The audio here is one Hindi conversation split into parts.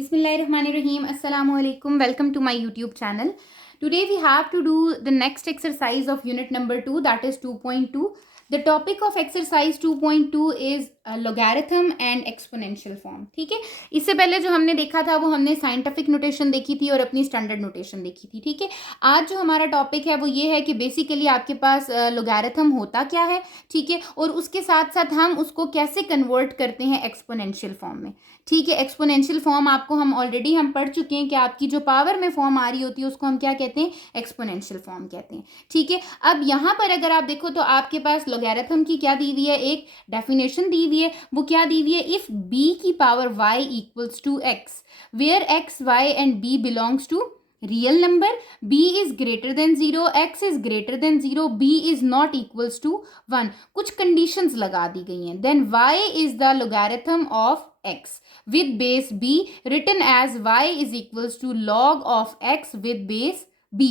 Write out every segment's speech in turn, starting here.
Bismillahirrahmanirrahim. Assalamu alaikum. Welcome to my YouTube channel. Today we have to do the next exercise of unit number 2, that is 2.2. The topic of exercise 2.2 is logarithm and exponential form. ठीक है, इससे पहले जो हमने देखा था वो हमने साइंटिफिक नोटेशन देखी थी और अपनी स्टैंडर्ड नोटेशन देखी थी. ठीक है, आज जो हमारा टॉपिक है वो ये है कि बेसिकली आपके पास लोगारिथम होता क्या है. ठीक है, और उसके साथ साथ हम उसको कैसे कन्वर्ट करते हैं एक्सपोनेंशियल फॉर्म में. ठीक है, एक्सपोनेंशियल फॉर्म आपको हम ऑलरेडी पढ़ चुके हैं कि आपकी जो पावर में फॉर्म आ रही होती है उसको हम क्या कहते हैं, एक्सपोनेंशियल फॉर्म कहते हैं. ठीक है, अब यहाँ पर अगर आप देखो तो आपके पास लोगैरिथम की क्या दी हुई है, एक डेफिनेशन दी हुई है. वो क्या दी हुई है, इफ b की power y equals to x, where x, y and b belongs to real number, b is greater than 0, x is greater than 0, b is not equals to 1. कुछ कंडीशंस लगा दी गई हैं. Then y is the logarithm of x with base b, written as y is equals to log of x with base b.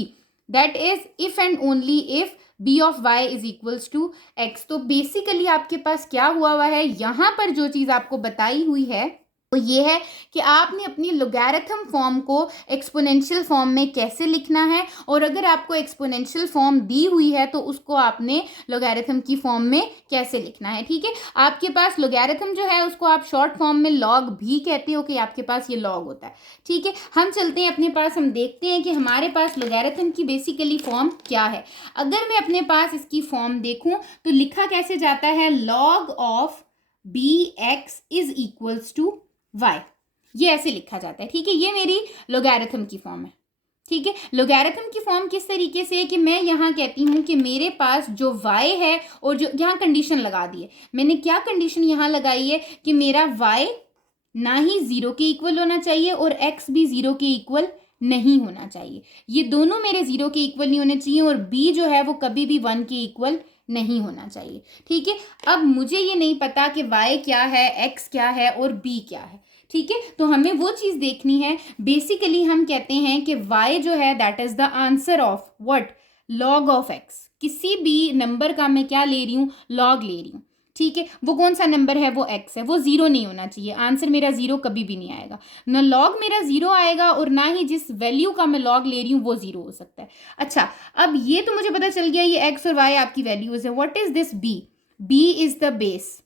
That is if and only if b of y is equals to x. तो बेसिकली आपके पास क्या हुआ है, यहाँ पर जो चीज़ आपको बताई हुई है तो ये है कि आपने अपनी लोगैरिथम फॉर्म को एक्सपोनेंशियल फॉर्म में कैसे लिखना है, और अगर आपको एक्सपोनेंशियल फॉर्म दी हुई है तो उसको आपने लोगैरिथम की फॉर्म में कैसे लिखना है. ठीक है, आपके पास लोगैरिथम जो है उसको आप शॉर्ट फॉर्म में लॉग भी कहते हो कि आपके पास ये लॉग होता है. ठीक है, हम चलते हैं अपने पास, हम देखते हैं कि हमारे पास लोगैरिथम की बेसिकली फॉर्म क्या है. अगर मैं अपने पास इसकी फॉर्म देखूं तो लिखा कैसे जाता है, log of b x is equals to y, ये ऐसे लिखा जाता है. ठीक है, ये मेरी लोगैरिथम की फॉर्म है. ठीक है, लोगैरिथम की फॉर्म किस तरीके से है कि मैं यहाँ कहती हूँ कि मेरे पास जो y है, और जो यहाँ कंडीशन लगा दी है, मैंने क्या कंडीशन यहाँ लगाई है कि मेरा y ना ही 0 के इक्वल होना चाहिए और x भी 0 के इक्वल नहीं होना चाहिए. ये दोनों मेरे 0 के इक्वल नहीं होने चाहिए, और b जो है वो कभी भी 1 के इक्वल नहीं होना चाहिए. ठीक है, अब मुझे ये नहीं पता कि y क्या है, x क्या है और b क्या है. ठीक है, तो हमें वो चीज़ देखनी है. बेसिकली हम कहते हैं कि y जो है that is the answer of what, log of x. किसी भी नंबर का मैं क्या ले रही हूँ, लॉग ले रही हूँ. ठीक है, वो कौन सा नंबर है, वो x है, वो 0 नहीं होना चाहिए. आंसर मेरा 0 कभी भी नहीं आएगा, ना लॉग मेरा 0 आएगा और ना ही जिस वैल्यू का मैं लॉग ले रही हूँ वो 0 हो सकता है. अच्छा, अब ये तो मुझे पता चल गया ये x और y आपकी वैल्यूज है. What is this b, b is the base.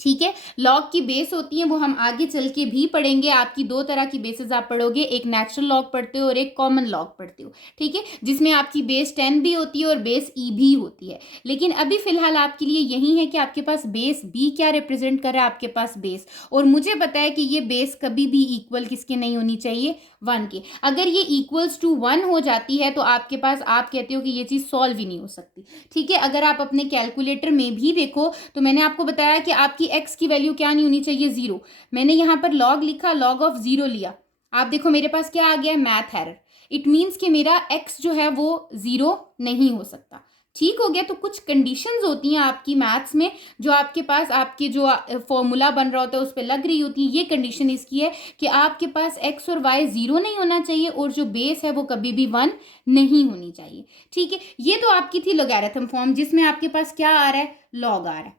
ठीक है, लॉग की बेस होती है, वो हम आगे चल के भी पढ़ेंगे. आपकी दो तरह की बेसेस आप पढ़ोगे, एक नेचुरल लॉग पढ़ते हो और एक कॉमन लॉग पढ़ते हो. ठीक है, जिसमें आपकी बेस 10 भी होती है और बेस ई भी होती है. लेकिन अभी फिलहाल आपके लिए यही है कि आपके पास बेस बी क्या रिप्रेजेंट कर रहा है, आपके पास बेस. और मुझे पता है कि ये बेस कभी भी इक्वल किसके नहीं होनी चाहिए, 1 के. अगर ये इक्वल्स टू 1 हो जाती है तो आपके पास, आप कहते हो कि ये चीज़ सॉल्व ही नहीं हो सकती. ठीक है, अगर आप अपने कैलकुलेटर में भी देखो तो मैंने आपको बताया कि आपकी x की वैल्यू क्या नहीं होनी चाहिए, 0. मैंने यहाँ पर लॉग लिखा, लॉग ऑफ 0 लिया. आप देखो मेरे पास क्या आ गया, मैथ एरर. इट मीन्स कि मेरा x जो है वो 0 नहीं हो सकता. ठीक हो गया. तो कुछ कंडीशंस होती हैं आपकी मैथ्स में जो आपके पास आपके जो फॉर्मूला बन रहा होता है उस पर लग रही होती है. ये कंडीशन इसकी है कि आपके पास x और y 0 नहीं होना चाहिए और जो बेस है वो कभी भी 1 नहीं होनी चाहिए. ठीक है, ये तो आपकी थी लोगैरिथम फॉर्म जिसमें आपके पास क्या आ रहा है, लॉग आ रहा है.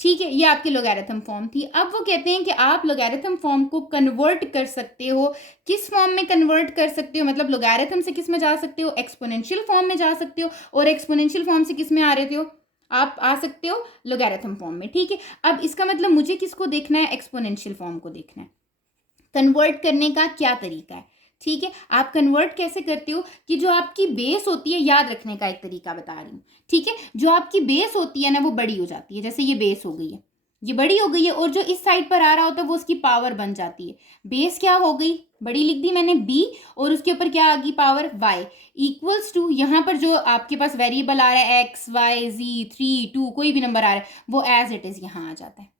ठीक है, ये आपकी लोगैरिथम फॉर्म थी. अब वो कहते हैं कि आप लोगैरिथम फॉर्म को कन्वर्ट कर सकते हो. किस फॉर्म में कन्वर्ट कर सकते हो, मतलब लोगैरिथम से किस में जा सकते हो, एक्सपोनेंशियल फॉर्म में जा सकते हो. और एक्सपोनेंशियल फॉर्म से किस में आ रहे हो, आप आ सकते हो लोगैरिथम फॉर्म में. ठीक है, अब इसका मतलब मुझे किसको देखना है, एक्सपोनेंशियल फॉर्म को देखना है. कन्वर्ट करने का क्या तरीका है. ठीक है, आप कन्वर्ट कैसे करते हो कि जो आपकी बेस होती है, याद रखने का एक तरीका बता रही हूँ. ठीक है, जो आपकी बेस होती है ना वो बड़ी हो जाती है. जैसे ये बेस हो गई है, ये बड़ी हो गई है, और जो इस साइड पर आ रहा होता है वो उसकी पावर बन जाती है. बेस क्या हो गई, बड़ी लिख दी मैंने b, और उसके ऊपर क्या आ गई, पावर y इक्वल्स टू, यहाँ पर जो आपके पास वेरिएबल आ रहा है x y z 3 2 कोई भी नंबर आ रहा है वो एज इट इज यहाँ आ जाता है.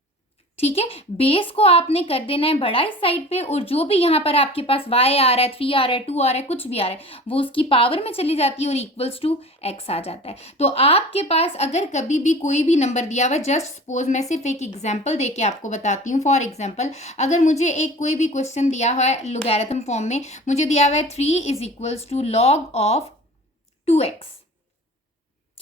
ठीक है, बेस को आपने कर देना है बड़ा इस साइड पे, और जो भी यहाँ पर आपके पास y आ रहा है, 3 आ रहा है, 2 आ रहा है, कुछ भी आ रहा है, वो उसकी पावर में चली जाती है और इक्वल्स टू x आ जाता है. तो आपके पास अगर कभी भी कोई भी नंबर दिया हुआ, जस्ट सपोज मैं सिर्फ एक एग्जांपल देके आपको बताती हूँ. फॉर एग्जांपल, अगर मुझे एक कोई भी क्वेश्चन दिया हुआ है लोगैरिथम फॉर्म में, मुझे दिया हुआ है 3 is equals to log of 2x.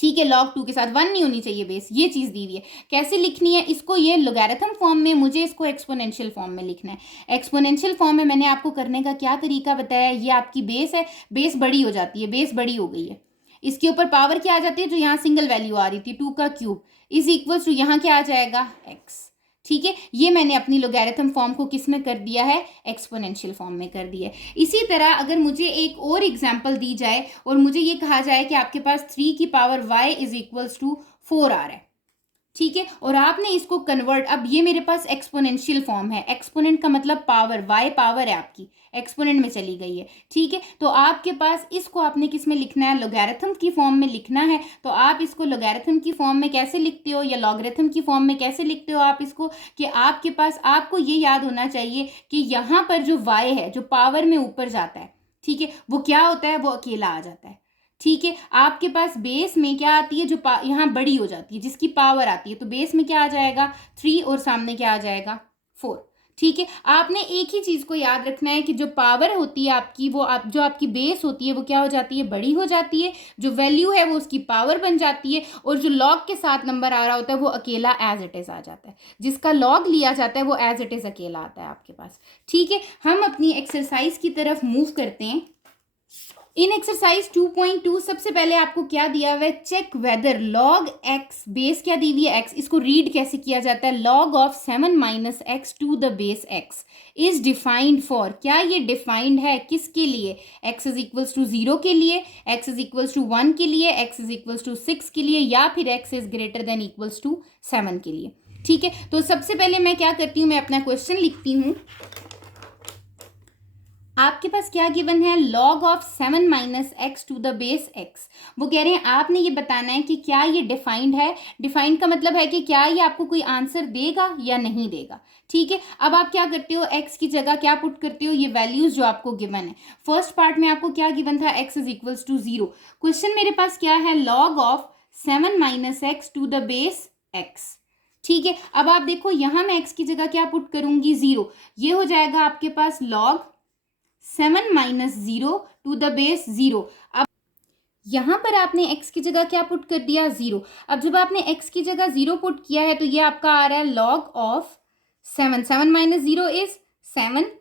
ठीक है, log 2 के साथ 1 नहीं होनी चाहिए बेस, ये चीज़ दी हुई है। कैसे लिखनी है इसको, ये लोगैरिथम फॉर्म में, मुझे इसको एक्सपोनेंशियल फॉर्म में लिखना है। एक्सपोनेंशियल फॉर्म में मैंने आपको करने का क्या तरीका बताया, ये आपकी बेस है, बेस बड़ी हो जाती है, बेस बड़ी हो गई है, इसके ऊपर पावर क्या आ जाती है, जो यहाँ सिंगल वैल्यू आ रही थी 2 का क्यूब इज इक्वल्स टू यहाँ क्या आ जाएगा x। ठीक है, ये मैंने अपनी लोगैरिथम फॉर्म को किस में कर दिया है, एक्सपोनेंशियल फॉर्म में कर दिया है। इसी तरह अगर मुझे एक और एग्जांपल दी जाए और मुझे ये कहा जाए कि आपके पास 3 की power y is equals to 4 आ रहा है, ठीक है, और आपने इसको कन्वर्ट, अब ये मेरे पास एक्सपोनेंशियल फॉर्म है, एक्सपोनेंट का मतलब पावर, y पावर है आपकी, एक्सपोनेंट में चली गई है, ठीक है, तो आपके पास इसको आपने किस में लिखना है, लोगैरिथम की फॉर्म में लिखना है। तो आप इसको लोगैरिथम की फॉर्म में कैसे लिखते हो या लॉगरिथम की फॉर्म में कैसे लिखते हो आप इसको, कि आपके पास, आपको ये याद होना चाहिए कि यहाँ पर जो y है, जो पावर में ऊपर जाता है, ठीक है, वो क्या होता है, वो अकेला आ जाता है। ठीक है, आपके पास बेस में क्या आती है, जो यहाँ बड़ी हो जाती है, जिसकी पावर आती है, तो बेस में क्या आ जाएगा 3 और सामने क्या आ जाएगा 4। ठीक है, आपने एक ही चीज को याद रखना है कि जो पावर होती है आपकी, वो जो आपकी बेस होती है वो क्या हो जाती है, बड़ी हो जाती है, जो वैल्यू है वो उसकी पावर बन जाती है, और जो लॉग के साथ नंबर आ रहा होता है वो अकेला एज इट इज आ जाता है, जिसका लॉग लिया जाता है वो एज इट इज अकेला आता है आपके पास। ठीक है, हम अपनी एक्सरसाइज की तरफ मूव करते हैं। इन एक्सरसाइज 2.2 सबसे पहले आपको क्या दिया हुआ है, check whether log x, base क्या दी हुई है x, इसको रीड कैसे किया जाता है, log of 7 minus x to the base x is defined for, क्या ये डिफाइंड है किसके लिए, x इज इक्वल्स टू 0 के लिए, x इज इक्वल्स टू 1 के लिए, x इज इक्वल्स टू 6 के लिए, या फिर x is greater than equals to 7 के लिए। ठीक है, तो सबसे पहले मैं क्या करती हूँ, मैं अपना क्वेश्चन लिखती हूँ। आपके पास क्या गिवन है, log of 7 minus x to the base x। वो कह रहे हैं आपने ये बताना है कि क्या ये डिफाइंड है, डिफाइंड का मतलब है कि क्या ये आपको कोई आंसर देगा या नहीं देगा। ठीक है, अब आप क्या करते हो, x की जगह क्या पुट करते हो, ये वैल्यूज जो आपको गिवन है। फर्स्ट पार्ट में आपको क्या गिवन था, x is equals to 0। Question मेरे पास क्या है, log of 7 minus x to the base x। ठीक है, अब आप देखो यहाँ मैं x की जगह क्या पुट करूंगी, 0, ये हो जाएगा आपके पास log 7 minus 0 to the base 0। अब यहां पर आपने x की जगह क्या पुट कर दिया, 0। अब जब आपने x की जगह 0 पुट किया है तो ये आपका आ रहा है log of 7 minus 0 is 7,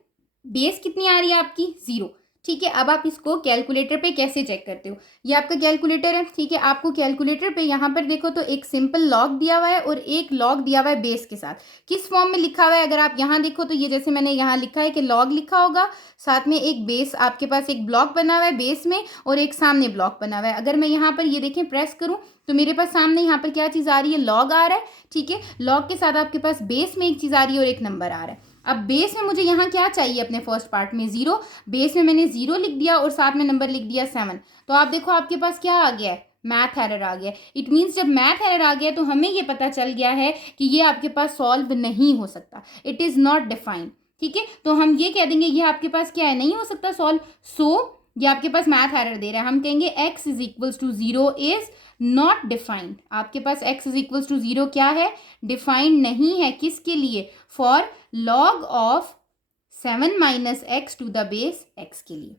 base कितनी आ रही है आपकी 0। ठीक है, अब आप इसको कैलकुलेटर पे कैसे चेक करते हो, ये आपका कैलकुलेटर है। ठीक है, आपको कैलकुलेटर पे यहाँ पर देखो तो एक सिंपल लॉग दिया हुआ है और एक लॉग दिया हुआ है बेस के साथ, किस फॉर्म में लिखा हुआ है, अगर आप यहाँ देखो तो ये जैसे मैंने यहाँ लिखा है कि लॉग लिखा होगा, साथ में एक बेस, आपके पास एक ब्लॉक बना हुआ है बेस में और एक सामने ब्लॉक बना हुआ है। अगर मैं यहाँ पर ये देखें प्रेस करूँ तो मेरे पास सामने यहाँ पर क्या चीज़ आ रही है, लॉग आ रहा है। ठीक है, लॉग के साथ आपके पास बेस में एक चीज़ आ रही है और एक नंबर आ रहा है। अब बेस में मुझे यहाँ क्या चाहिए, अपने फर्स्ट पार्ट में 0, बेस में मैंने 0 लिख दिया और साथ में नंबर लिख दिया 7। तो आप देखो आपके पास क्या आ गया है, मैथ एरर आ गया। इट मीन्स जब मैथ एरर आ गया तो हमें ये पता चल गया है कि ये आपके पास सॉल्व नहीं हो सकता, इट इज़ नॉट डिफाइंड। ठीक है, तो हम ये कह देंगे ये आपके पास क्या है, नहीं हो सकता सॉल्व, सो ये आपके पास मैथ एरर दे रहा है, हम कहेंगे x is equals to 0 is not defined. आपके पास x इज इक्वल्स टू 0 क्या है, डिफाइंड नहीं है, किसके लिए, for log of 7 minus x to the base x के लिए।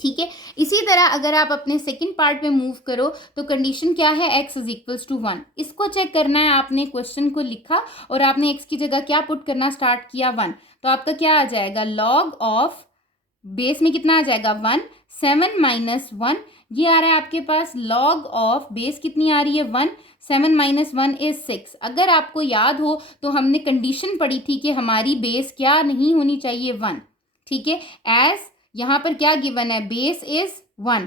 ठीक है, इसी तरह अगर आप अपने सेकंड पार्ट में मूव करो तो कंडीशन क्या है, x इज इक्वल्स टू 1। इसको चेक करना है, आपने क्वेश्चन को लिखा और आपने x की जगह क्या पुट करना स्टार्ट किया, 1। तो आपका क्या आ जाएगा, लॉग ऑफ बेस में कितना आ जाएगा 1, 7 माइनस 1, ये आ रहा है आपके पास लॉग ऑफ बेस कितनी आ रही है 1, 7 माइनस 1 इज 6। अगर आपको याद हो तो हमने कंडीशन पढ़ी थी कि हमारी बेस क्या नहीं होनी चाहिए 1। ठीक है, एज यहाँ पर क्या गिवन है, बेस इज 1,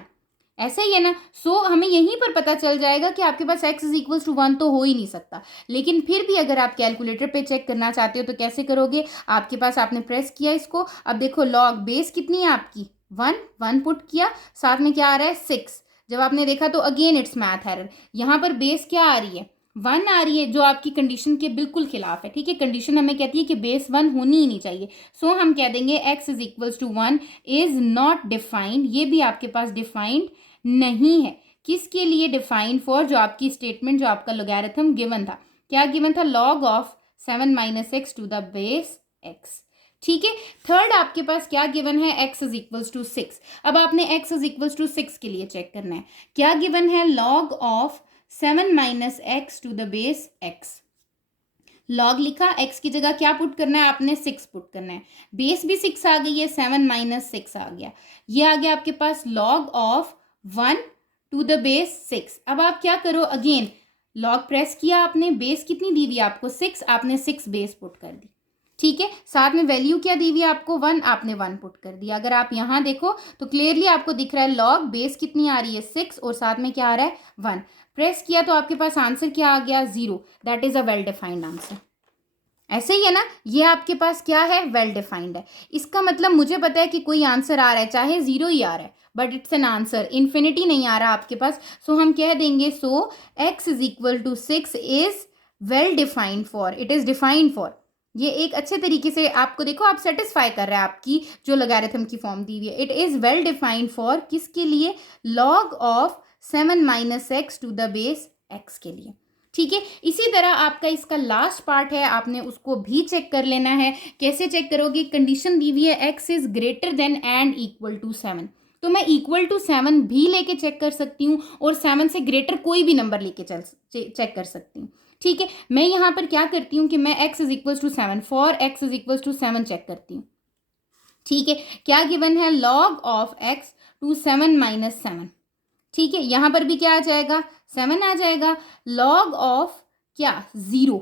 ऐसा ही है ना। सो हमें यहीं पर पता चल जाएगा कि आपके पास x इज इक्वल्स टू 1 तो हो ही नहीं सकता। लेकिन फिर भी अगर आप कैलकुलेटर पे चेक करना चाहते हो तो कैसे करोगे, आपके पास आपने प्रेस किया इसको, अब देखो लॉग बेस कितनी है आपकी 1 पुट किया, साथ में क्या आ रहा है 6। जब आपने देखा तो अगेन इट्स मैथ एरर, यहाँ पर बेस क्या आ रही है 1 आ रही है, जो आपकी कंडीशन के बिल्कुल खिलाफ है। ठीक है, कंडीशन हमें कहती है कि बेस 1 होनी ही नहीं चाहिए। सो हम कह देंगे x is equals to 1 is not defined, ये भी आपके पास डिफाइंड नहीं है। किसके लिए डिफाइंड, फॉर जो आपकी स्टेटमेंट, जो आपका लोगैरिथम गिवन था, क्या गिवन था, log of 7 minus x to the base x। ठीक है। थर्ड आपके पास क्या गिवन है, x इज इक्वल्स टू 6। अब आपने x इज इक्वल्स टू 6 के लिए चेक करना है, क्या गिवन है, log of 7 minus x to the base x। Log लिखा, x की जगह क्या पुट करना है आपने, 6 पुट करना है, बेस भी 6 आ गई है, 7 माइनस 6 आ गया, ये आ गया आपके पास log of 1 to the base 6। अब आप क्या करो, अगेन लॉग प्रेस किया आपने, बेस कितनी दी हुई है आपको 6, आपने 6 बेस पुट कर दी, ठीक है। साथ में वैल्यू क्या दी हुई है आपको 1, आपने 1 पुट कर दिया। अगर आप यहाँ देखो तो क्लियरली आपको दिख रहा है लॉग बेस कितनी आ रही है 6 और साथ में क्या आ रहा है 1। प्रेस किया तो आपके पास आंसर क्या आ गया 0। That is a well defined answer. ऐसे ही है ना, ये आपके पास क्या है, वेल डिफाइंड है। इसका मतलब मुझे पता है कि कोई आंसर आ रहा है, चाहे 0 ही आ रहा है, but it's an answer, infinity नहीं आ रहा आपके पास। सो हम कह देंगे so x is equal to 6 is well defined for, it is defined for. ये एक अच्छे तरीके से आपको देखो, आप सेटिस्फाई कर रहे हैं आपकी जो लॉगरिथम की फॉर्म दी हुई है। It is well defined for किसके लिए, log of 7 minus x to the base x के लिए, ठीक है। इसी तरह आपका इसका लास्ट पार्ट है, आपने उसको भी चेक कर लेना है। कैसे चेक करोगे, कंडीशन दी हुई है x is greater than and equal to 7, तो मैं इक्वल टू 7 भी लेके चेक कर सकती हूँ और 7 से ग्रेटर कोई भी नंबर लेके चेक कर सकती हूँ, ठीक है। मैं यहाँ पर क्या करती हूँ कि मैं x is equal to 7 for x is equal to 7 check करती हूँ, ठीक है। क्या गिवन है, log of x to 7 minus 7, ठीक है। यहां पर भी क्या आ जाएगा, 7 आ जाएगा। log ऑफ क्या 0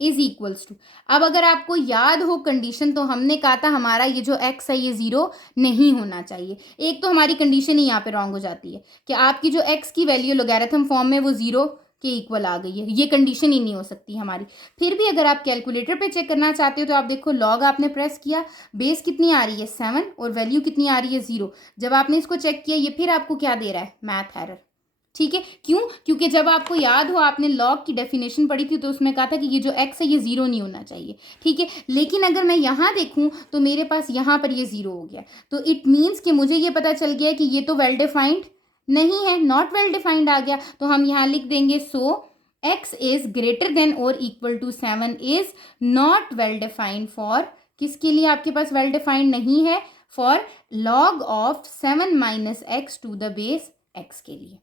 इज इक्वल्स टू, अब अगर आपको याद हो कंडीशन, तो हमने कहा था हमारा ये जो x है ये 0 नहीं होना चाहिए। एक तो हमारी कंडीशन ही यहाँ पे रॉन्ग हो जाती है कि आपकी जो x की वैल्यू लॉगरिथम फॉर्म में वो 0 के इक्वल आ गई है, ये कंडीशन ही नहीं हो सकती हमारी। फिर भी अगर आप कैलकुलेटर पे चेक करना चाहते हो तो आप देखो, log आपने प्रेस किया, बेस कितनी आ रही है 7 और वैल्यू कितनी आ रही है 0। जब आपने इसको चेक किया, ये फिर आपको क्या दे रहा है, मैथ एरर, ठीक है। क्यों, क्योंकि जब आपको याद हो आपने log की डेफिनेशन पढ़ी थी तो उसमें कहा था कि ये जो x है ये 0 नहीं होना चाहिए, ठीक है। लेकिन अगर मैं यहाँ देखूँ तो मेरे पास यहाँ पर ये 0 हो गया, तो इट मीन्स कि मुझे ये पता चल गया कि ये तो वेल डिफाइंड नहीं है, नॉट वेल डिफाइंड आ गया। तो हम यहाँ लिख देंगे so x is greater than और equal to 7 is not well defined for, किसके लिए आपके पास वेल डिफाइंड नहीं है, for log of 7 minus x to the base x के लिए,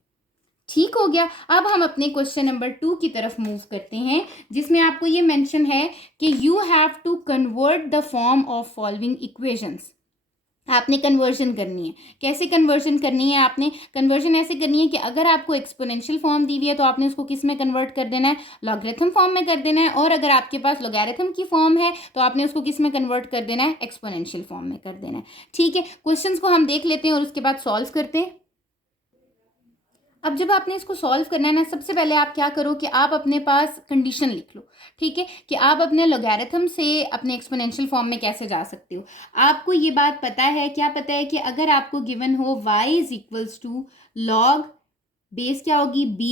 ठीक हो गया। अब हम अपने क्वेश्चन नंबर 2 की तरफ मूव करते हैं, जिसमें आपको ये मेंशन है कि you have to convert the form of following equations. आपने कन्वर्जन करनी है। कैसे कन्वर्जन करनी है, आपने कन्वर्जन ऐसे करनी है कि अगर आपको एक्सपोनेंशियल फॉर्म दी हुई है तो आपने उसको किस में कन्वर्ट कर देना है, लॉगरिथम फॉर्म में कर देना है। और अगर आपके पास लॉगरिथम की फॉर्म है तो आपने उसको किस में कन्वर्ट कर देना है, एक्सपोनेंशियल फॉर्म में कर देना है, ठीक है। क्वेश्चंस को हम देख लेते हैं और उसके बाद सॉल्व करते हैं। अब जब आपने इसको सॉल्व करना है ना, सबसे पहले आप क्या करो कि आप अपने पास कंडीशन लिख लो, ठीक है, कि आप अपने लॉगरिथम से अपने एक्सपोनेंशियल फॉर्म में कैसे जा सकते हो। आपको ये बात पता है, क्या पता है कि अगर आपको गिवन हो y is equals to log base क्या होगी b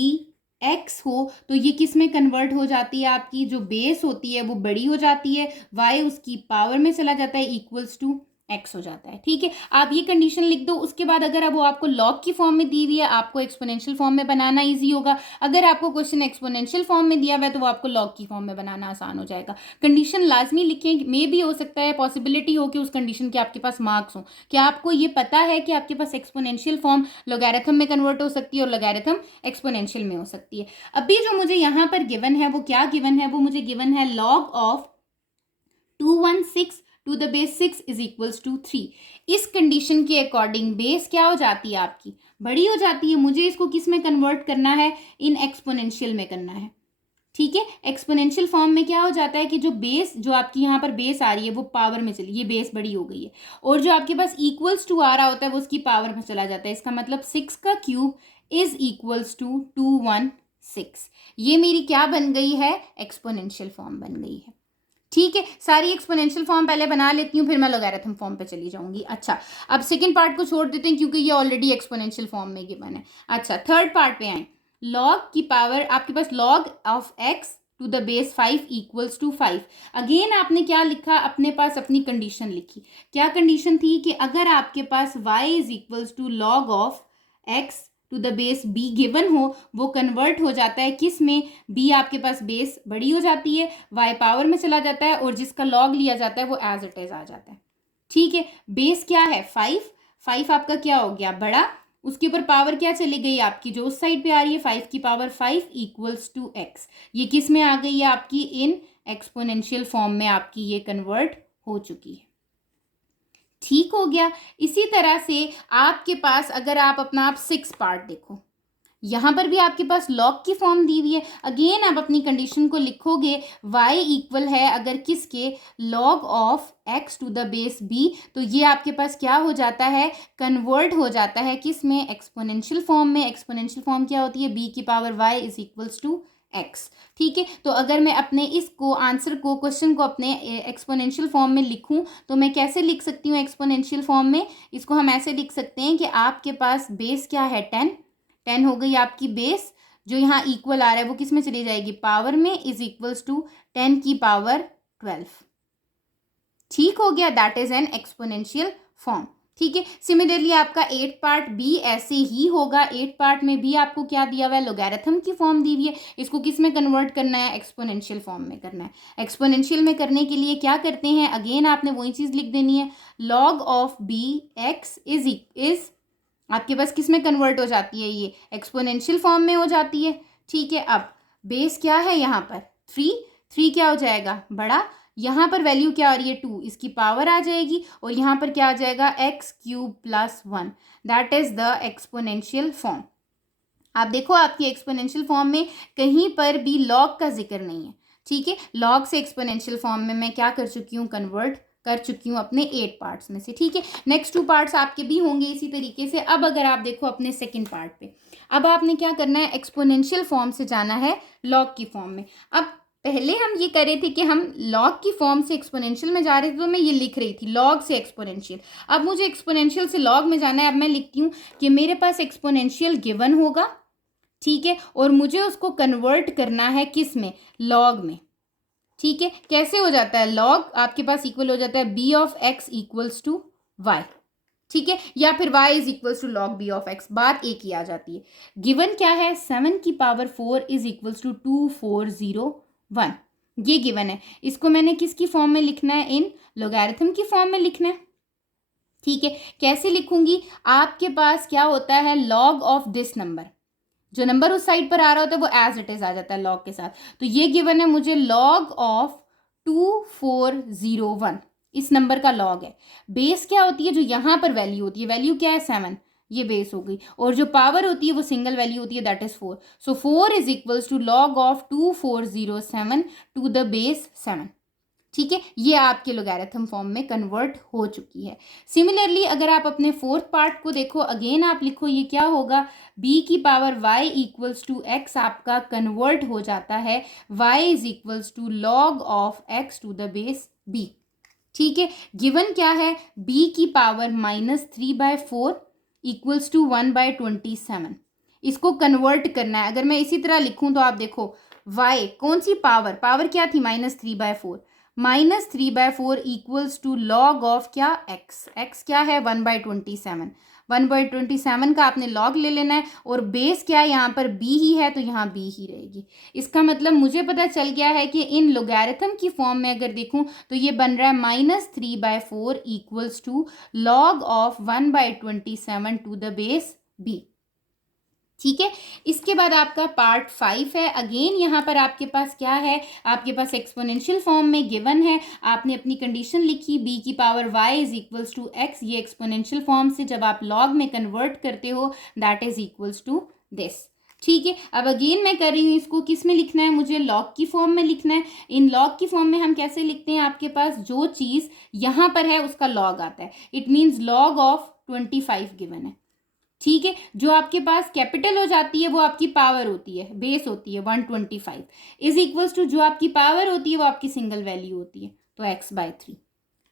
x हो, तो ये किस में कन्वर्ट हो जाती है, आपकी जो बेस होती है वो बड़ी हो जाती है, y उसकी पावर में चला जाता है, इक्वल्स टू x हो जाता है, ठीक है। आप ये कंडीशन लिख दो। उसके बाद अगर अब वो आपको लॉग की फॉर्म में दी हुई है, आपको एक्सपोनेंशियल फॉर्म में बनाना इजी होगा। अगर आपको क्वेश्चन एक्सपोनेंशियल फॉर्म में दिया हुआ है तो वो आपको लॉग की फॉर्म में बनाना आसान हो जाएगा। कंडीशन लाजमी लिखें, मे भी हो सकता है पॉसिबिलिटी हो कि उस कंडीशन के आपके पास मार्क्स हो। क्या आपको ये पता है कि आपके पास एक्सपोनेंशियल फॉर्म लॉगरिथम में कन्वर्ट हो सकती है और लॉगरिथम एक्सपोनेंशियल में हो सकती है। अभी जो मुझे यहाँ पर गिवन है वो क्या गिवन है, वो मुझे गिवन है log of 216 to the base 6 is equals to 3। इस कंडीशन के अकॉर्डिंग बेस क्या हो जाती है, आपकी बड़ी हो जाती है। मुझे इसको किस में कन्वर्ट करना है, इन एक्सपोनेंशियल में करना है, ठीक है। एक्सपोनेंशियल फॉर्म में क्या हो जाता है कि जो बेस, जो आपकी यहाँ पर बेस आ रही है वो पावर में चली, ये बेस बड़ी हो गई है, और जो आपके पास इक्वल्स टू आ रहा होता है वो उसकी पावर में चला जाता है। इसका मतलब 6 का क्यूब इज इक्वल्स टू 216। ये मेरी क्या बन गई है, एक्सपोनेंशियल फॉर्म बन गई है, ठीक है। सारी एक्सपोनेंशियल फॉर्म पहले बना लेती हूँ, फिर मैं लॉगरिथम फॉर्म पे चली जाऊंगी। अच्छा, अब सेकंड पार्ट को छोड़ देते हैं क्योंकि ये ऑलरेडी एक्सपोनेंशियल फॉर्म में गिवन है। अच्छा, थर्ड पार्ट पे आए। लॉग की पावर, आपके पास log of X to the base 5 equals to 5। Again आपने क्या लिखा, अपने पास अपनी कंडीशन लिखी। क्या कंडीशन थी कि अगर आपके पास y is equals to log of x to the base b given हो वो कन्वर्ट हो जाता है किस में, b आपके पास बेस बड़ी हो जाती है, y पावर में चला जाता है और जिसका लॉग लिया जाता है वो एज इट इज आ जाता है। ठीक है, बेस क्या है 5 आपका क्या हो गया बड़ा, उसके ऊपर पावर क्या चली गई आपकी जो उस साइड पे आ रही है 5 की पावर 5 इक्वल्स टू x। ये किस में आ गई है आपकी, इन एक्सपोनेंशियल फॉर्म में आपकी ये कन्वर्ट हो चुकी है। ठीक हो गया। इसी तरह से आपके पास अगर आप अपना आप 6 पार्ट देखो, यहां पर भी आपके पास लॉग की फॉर्म दी हुई है। अगेन आप अपनी कंडीशन को लिखोगे y इक्वल है अगर किसके, log of x to the base b, तो ये आपके पास क्या हो जाता है, कन्वर्ट हो जाता है किस में, एक्सपोनेंशियल फॉर्म में। एक्सपोनेंशियल फॉर्म क्या होती है, b की power y is equals to x। ठीक है, तो अगर मैं अपने इसको आंसर को, क्वेश्चन को अपने एक्सपोनेंशियल फॉर्म में लिखूं तो मैं कैसे लिख सकती हूँ एक्सपोनेंशियल फॉर्म में, इसको हम ऐसे लिख सकते हैं कि आपके पास बेस क्या है 10 हो गई आपकी बेस, जो यहाँ इक्वल आ रहा है वो किस में चली जाएगी, पावर में, इज इक्वल्स टू 10 की पावर 12। ठीक हो गया, that is an exponential form. ठीक है, सिमिलरली आपका 8 पार्ट बी ऐसे ही होगा। 8 पार्ट में भी आपको क्या दिया हुआ है, लोगैरिथम की फॉर्म दी हुई है। इसको किस में कन्वर्ट करना है, एक्सपोनेंशियल फॉर्म में करना है। एक्सपोनेंशियल में करने के लिए क्या करते हैं, अगेन आपने वही चीज लिख देनी है, log of b x is आपके पास किस में कन्वर्ट हो जाती है, ये एक्सपोनेंशियल फॉर्म में हो जाती है। ठीक है, अब बेस क्या है यहाँ पर 3 क्या हो जाएगा बड़ा, यहाँ पर वैल्यू क्या आ रही है 2, इसकी पावर आ जाएगी और यहाँ पर क्या आ जाएगा x cube plus 1, that is the exponential form. आप देखो आपकी एक्सपोनेंशियल फॉर्म में कहीं पर भी लॉग का जिक्र नहीं है। ठीक है, लॉग से एक्सपोनेंशियल फॉर्म में मैं क्या कर चुकी हूँ, कन्वर्ट कर चुकी हूँ अपने 8 पार्ट्स में से। ठीक है, नेक्स्ट 2 पार्ट्स आपके भी होंगे इसी तरीके से। अब अगर आप देखो अपने सेकंड पार्ट पे, अब आपने क्या करना है, एक्सपोनेंशियल फॉर्म से जाना है लॉग की फॉर्म में। अब पहले हम ये कर रहे थे कि हम लॉग की फॉर्म से एक्सपोनेंशियल में जा रहे थे, तो मैं ये लिख रही थी लॉग से एक्सपोनेंशियल। अब मुझे एक्सपोनेंशियल से लॉग में जाना है। अब मैं लिखती हूँ कि मेरे पास एक्सपोनेंशियल गिवन होगा, ठीक है, और मुझे उसको कन्वर्ट करना है किस में, लॉग में। ठीक है, कैसे हो जाता है, लॉग आपके पास इक्वल हो जाता है b of x equals to y। ठीक है, या फिर y is equals to log b of x, बात एक ही आ जाती है। गिवन क्या है, 7 की पावर 4 इज इक्वल्स टू 2401, ये गिवन है। इसको मैंने किसकी फॉर्म में लिखना है, इन लोगैरिथम की फॉर्म में लिखना है। ठीक है, कैसे लिखूंगी, आपके पास क्या होता है, लॉग ऑफ दिस नंबर, जो नंबर उस साइड पर आ रहा होता है वो एज इट इज आ जाता है लॉग के साथ। तो ये गिवन है मुझे लॉग ऑफ 2401, इस नंबर का लॉग है। बेस क्या होती है, जो यहाँ पर वैल्यू होती है, वैल्यू क्या है 7, ये बेस हो गई, और जो पावर होती है वो सिंगल वैल्यू होती है, that is 4। So 4 is equals to log of 2407 to the base 7। ठीक है, ये आपके लोगैरिथम फॉर्म में कन्वर्ट हो चुकी है। सिमिलरली अगर आप अपने 4th पार्ट को देखो, अगेन आप लिखो ये क्या होगा, b की power y equals to x आपका कन्वर्ट हो जाता है y is equals to log of x to the base b। ठीक है, गिवन क्या है, b की पावर -3/4 इक्वल्स टू 1/27। इसको कन्वर्ट करना है। अगर मैं इसी तरह लिखूं तो आप देखो y कौन सी पावर क्या थी, -3/4, -3/4 इक्वल्स टू लॉग ऑफ क्या, x क्या है 1/27। 1/27 का आपने लॉग ले लेना है, और बेस क्या है यहाँ पर b ही है, तो यहाँ b ही रहेगी। इसका मतलब मुझे पता चल गया है कि इन लोगैरिथम की फॉर्म में अगर देखूं तो ये बन रहा है -3/4 equals to log of 1/27 to the base b। ठीक है, इसके बाद आपका पार्ट 5 है। अगेन यहाँ पर आपके पास क्या है, आपके पास एक्सपोनेंशियल फॉर्म में गिवन है, आपने अपनी कंडीशन लिखी b की power y is equals to x। ये एक्सपोनेंशियल फॉर्म से जब आप लॉग में कन्वर्ट करते हो, that is equals to this. ठीक है, अब अगेन मैं कर रही हूँ, इसको किस में लिखना है, मुझे लॉग की फॉर्म में लिखना है। इन लॉग की फॉर्म में हम कैसे लिखते हैं, आपके पास जो चीज़ यहाँ पर है उसका लॉग आता है। It means log of 25 given है। ठीक है, जो आपके पास कैपिटल हो जाती है वो आपकी पावर होती है, बेस होती है 125, इज इक्वल्स टू जो आपकी पावर होती है वो आपकी सिंगल वैल्यू होती है, तो x/3।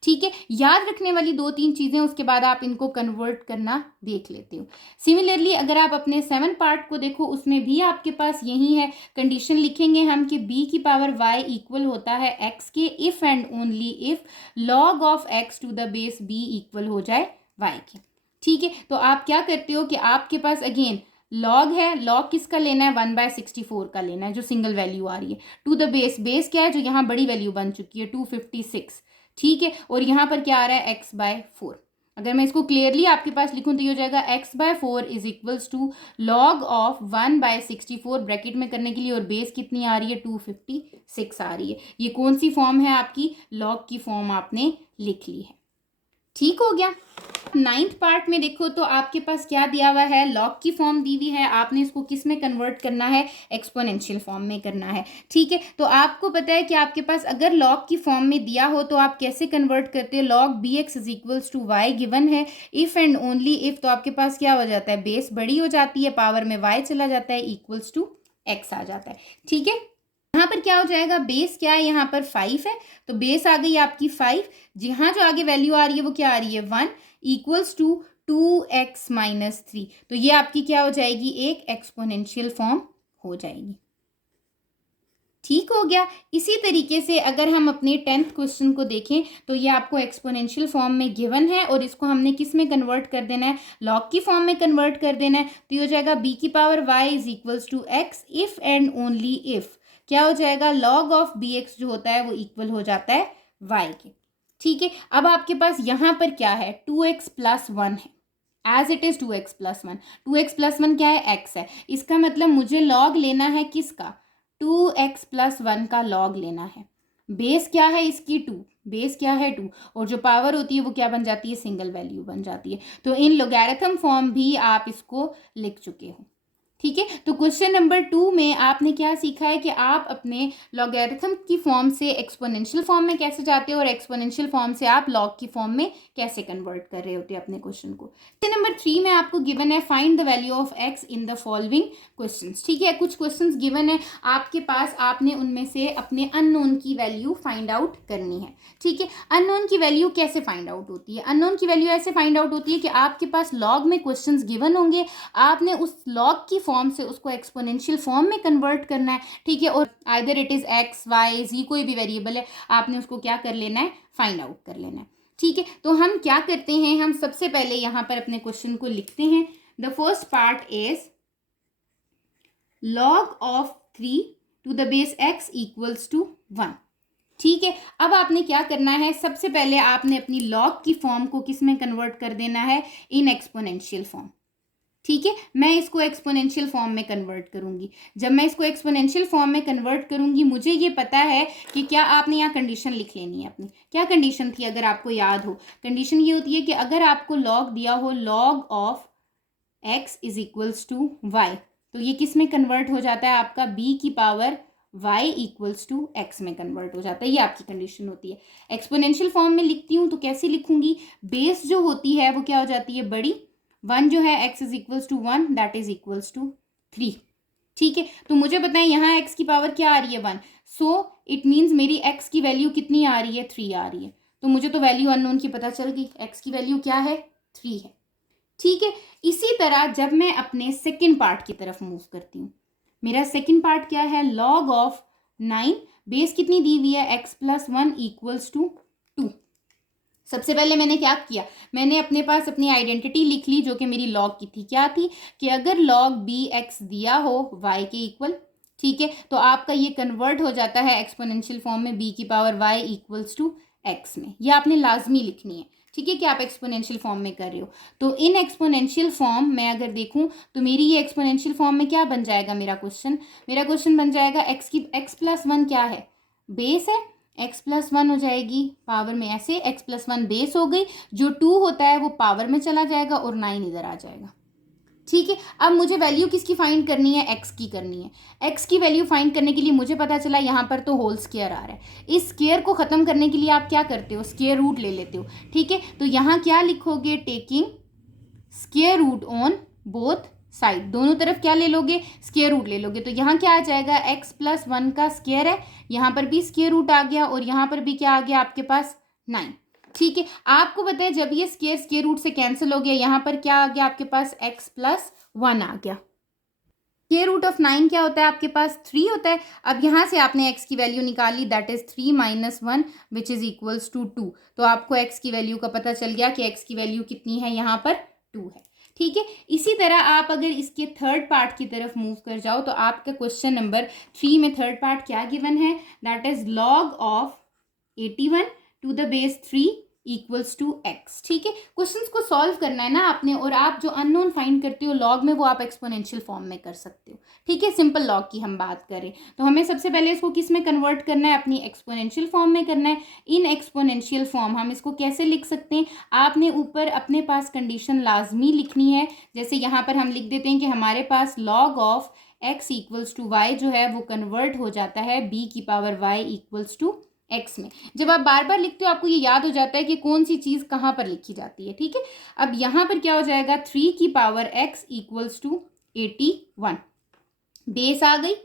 ठीक है, याद रखने वाली 2-3 चीजें, उसके बाद आप इनको कन्वर्ट करना देख लेते हो। सिमिलरली अगर आप अपने 7 पार्ट को देखो, उसमें भी आपके पास यही है। कंडीशन लिखेंगे हम कि b की पावर y इक्वल होता है x के, if and only if log of x to the base b equal हो जाए y के। ठीक है, तो आप क्या करते हो कि आपके पास अगेन लॉग है, लॉग किसका लेना है, 1/64 का लेना है जो सिंगल वैल्यू आ रही है। टू द बेस, बेस क्या है जो यहाँ बड़ी वैल्यू बन चुकी है 256, ठीक है। और यहाँ पर क्या आ रहा है x/4। अगर मैं इसको क्लियरली आपके पास लिखूं तो ये हो जाएगा x/4 is equals to log of 1/64 bracket में करने के लिए, और बेस कितनी आ रही है 256 आ रही है। ये कौन सी फॉर्म है आपकी, लॉग की फॉर्म आपने लिख ली है, ठीक हो गया। 9th पार्ट में देखो तो आपके पास क्या दिया हुआ है, लॉग की फॉर्म दी हुई है, आपने इसको किस में कन्वर्ट करना है, एक्सपोनेंशियल फॉर्म में करना है, ठीक है। तो आपको पता है कि आपके पास अगर लॉग की फॉर्म में दिया हो तो आप कैसे कन्वर्ट करते हो, log bx is equals to y given है, इफ एंड ओनली इफ, तो आपके पास क्या हो जाता है, बेस बड़ी हो जाती है, पावर में y चला जाता है, इक्वल्स टू x आ जाता है, ठीक है। यहाँ पर क्या हो जाएगा, बेस क्या है, यहाँ पर 5 है, तो बेस आ गई आपकी 5, जहाँ जो आगे वैल्यू आ रही है वो क्या आ रही है 1, इक्वल्स टू 2x माइनस 3, तो ये आपकी क्या हो जाएगी, एक एक्सपोनेंशियल फॉर्म हो जाएगी, ठीक हो गया। इसी तरीके से अगर हम अपने 10th क्वेश्चन को देखें तो ये आपको एक्सपोनेंशियल फॉर्म में गिवन है, और इसको हमने किस में कन्वर्ट कर देना है, लॉग की फॉर्म में कन्वर्ट कर देना है। तो ये हो जाएगा b की power y is equals to x if and only if, क्या हो जाएगा, लॉग ऑफ bx जो होता है वो इक्वल हो जाता है y के, ठीक है। अब आपके पास यहाँ पर क्या है, 2x प्लस 1 है, as it is 2x plus 1, 2x plus 1 क्या है, x है, इसका मतलब मुझे लॉग लेना है किसका, 2x प्लस 1 का लॉग लेना है। बेस क्या है इसकी 2, बेस क्या है 2, और जो पावर होती है वो क्या बन जाती है, सिंगल वैल्यू बन जाती है। तो इन लोगैरिथम फॉर्म भी आप इसको लिख चुके हो, ठीक है। तो क्वेश्चन नंबर 2 में आपने क्या सीखा है कि आप अपने लॉगरिथम की फॉर्म से एक्सपोनेंशियल फॉर्म में कैसे जाते हो, और एक्सपोनेंशियल फॉर्म से आप लॉग की फॉर्म में कैसे कन्वर्ट कर रहे होते हैं अपने क्वेश्चन को। क्वेश्चन नंबर 3 में आपको गिवन है find the value of x in the following questions, ठीक है। कुछ क्वेश्चंस गिवन है आपके पास, आपने उनमें से अपने अननोन की वैल्यू फाइंड आउट करनी है, ठीक है। अननोन की वैल्यू कैसे फाइंड आउट होती है, अननोन की वैल्यू ऐसे फाइंड आउट होती है कि आपके पास लॉग में क्वेश्चंस गिवन होंगे, आपने उस लॉग की फॉर्म से उसको एक्सपोनेंशियल फॉर्म में कन्वर्ट करना है, ठीक है। और either it is x y z कोई भी वेरिएबल है, आपने उसको क्या कर लेना है, फाइंड आउट कर लेना है, ठीक है। तो हम क्या करते हैं, हम सबसे पहले यहां पर अपने क्वेश्चन को लिखते हैं। The first part is log of 3 to the base x equals to 1, ठीक है। अब आपने क्या करना है, सबसे पहले आपने अपनी लॉग की फॉर्म को किस में कन्वर्ट कर देना है, इन एक्सपोनेंशियल फॉर्म, ठीक है। मैं इसको एक्सपोनेंशियल फॉर्म में कन्वर्ट करूंगी। जब मैं इसको एक्सपोनेंशियल फॉर्म में कन्वर्ट करूंगी, मुझे ये पता है कि क्या, आपने यहाँ कंडीशन लिख लेनी है अपनी, क्या कंडीशन थी अगर आपको याद हो, कंडीशन ये होती है कि अगर आपको लॉग दिया हो log of x is equals to y, तो ये किस में कन्वर्ट हो जाता है, आपका b की power y equals to x में कन्वर्ट हो जाता है, ये आपकी कंडीशन होती है। एक्सपोनेंशियल फॉर्म में लिखती हूँ तो कैसे लिखूंगी, बेस जो होती है वो क्या हो जाती है, बड़ी, 1 जो है x is equals to 1 that is equals to 3, ठीक है। तो मुझे बताएं यहाँ x की पावर क्या आ रही है 1, सो इट मीन्स मेरी x की वैल्यू कितनी आ रही है, 3 आ रही है। तो मुझे तो वैल्यू अननोन की पता चल गई, x की वैल्यू क्या है, 3 है, ठीक है। इसी तरह जब मैं अपने सेकेंड पार्ट की तरफ मूव करती हूँ, मेरा सेकेंड पार्ट क्या है, लॉग ऑफ 9, बेस कितनी दी हुई है, x प्लस 1 इक्वल्स टू 2। सबसे पहले मैंने क्या किया, मैंने अपने पास अपनी आइडेंटिटी लिख ली जो कि मेरी लॉग की थी, क्या थी कि अगर लॉग bx दिया हो y के इक्वल, ठीक है, तो आपका ये कन्वर्ट हो जाता है एक्सपोनेंशियल फॉर्म में b की power y equals to x में। ये आपने लाजमी लिखनी है, ठीक है, कि आप एक्सपोनेंशियल फॉर्म में कर रहे हो। तो इन एक्सपोनेंशियल फॉर्म में अगर देखूं तो मेरी ये एक्सपोनेंशियल फॉर्म में क्या बन जाएगा, मेरा क्वेश्चन बन जाएगा x प्लस 1 क्या है, बेस है, x प्लस 1 हो जाएगी पावर में, ऐसे x प्लस 1 बेस हो गई, जो 2 होता है वो पावर में चला जाएगा और 9 इधर आ जाएगा, ठीक है। अब मुझे वैल्यू किसकी फाइंड करनी है, x की करनी है। x की वैल्यू फाइंड करने के लिए मुझे पता चला यहाँ पर तो होल स्क्वायर आ रहा है, इस स्क्वायर को खत्म करने के लिए आप क्या करते हो, स्क्वायर रूट ले लेते हो, ठीक है। तो यहाँ क्या लिखोगे, taking square root on both side, दोनों तरफ क्या ले लोगे, स्क्वायर रूट ले लोगे। तो यहाँ क्या आ जाएगा, x प्लस 1 का स्क्वायर है, यहाँ पर भी स्क्वायर रूट आ गया, और यहाँ पर भी क्या आ गया आपके पास 9, ठीक है। आपको पता है जब ये स्क्वायर रूट से कैंसिल हो गया, यहाँ पर क्या आ गया आपके पास, x प्लस 1 आ गया। स्क्वायर रूट ऑफ 9 क्या होता है आपके पास, 3 होता है। अब यहाँ से आपने x की वैल्यू निकाली, that is 3 minus 1 which is equals to 2। तो आपको x की वैल्यू का पता चल गया कि x की वैल्यू कितनी है, यहाँ पर 2 है, ठीक है, इसी तरह आप अगर इसके थर्ड पार्ट की तरफ मूव कर जाओ तो आपका क्वेश्चन नंबर 3 में थर्ड पार्ट क्या गिवन है, that is log of 81 to the base 3 equals to x. ठीक है, क्वेश्चंस को सॉल्व करना है ना आपने, और आप जो अननोन फाइंड करते हो लॉग में वो आप एक्सपोनेंशियल फॉर्म में कर सकते हो। ठीक है, सिंपल लॉग की हम बात करें तो हमें सबसे पहले इसको किस में कन्वर्ट करना है, अपनी एक्सपोनेंशियल फॉर्म में करना है। इन एक्सपोनेंशियल फॉर्म हम इसको कैसे लिख सकते हैं, आपने ऊपर अपने पास कंडीशन लाजमी लिखनी है। जैसे यहाँ पर हम लिख देते हैं कि हमारे पास log of x equals to y जो है वो कन्वर्ट हो जाता है b की power y equals to x में। जब आप बार बार लिखते हो आपको ये याद हो जाता है कि कौन सी चीज़ कहाँ पर लिखी जाती है। ठीक है, अब यहाँ पर क्या हो जाएगा, 3 की power x equals to 81, base आ गई,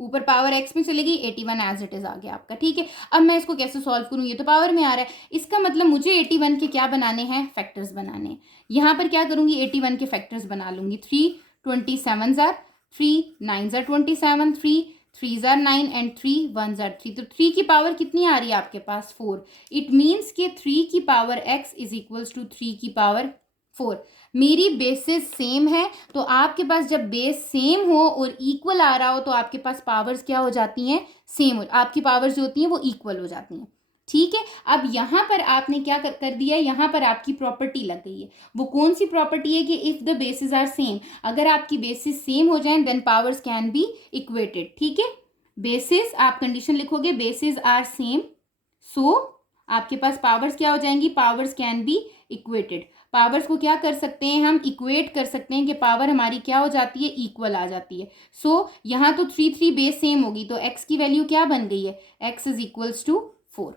ऊपर पावर x में चली गई, 81 एज इट इज आ गया आपका। ठीक है, अब मैं इसको कैसे सॉल्व करूँ, ये तो पावर में आ रहा है, इसका मतलब मुझे 81 के क्या बनाने हैं, फैक्टर्स बनाने हैं। यहाँ पर क्या करूँगी, 81 के फैक्टर्स बना लूँगी। 3 27 jar, 3 9 jar 27, 3 3 jar 9 and 3 1 jar 3। तो 3 की पावर कितनी आ रही है आपके पास, 4। इट मीन्स के 3 की power x is equals to 3 की पावर 4। मेरी बेसिस सेम है, तो आपके पास जब बेस सेम हो और इक्वल आ रहा हो तो आपके पास पावर्स क्या हो जाती हैं, सेम हो, आपकी पावर्स जो होती हैं वो इक्वल हो जाती हैं। ठीक है, अब यहाँ पर आपने क्या कर दिया, यहाँ पर आपकी प्रॉपर्टी लग गई है। वो कौन सी प्रॉपर्टी है कि if the basis are same, अगर आपकी बेसिस सेम हो जाए then powers can be equated. ठीक है, बेसिस आप कंडीशन लिखोगे बेसिस आर सेम, सो आपके पास पावर्स क्या हो जाएंगी, powers can be equated. Powers को क्या कर सकते हैं, हम इक्वेट कर सकते हैं कि पावर हमारी क्या हो जाती है, इक्वल आ जाती है। सो यहाँ तो 3 3 बेस सेम होगी तो x की वैल्यू क्या बन गई है, x इज इक्वल्स टू 4।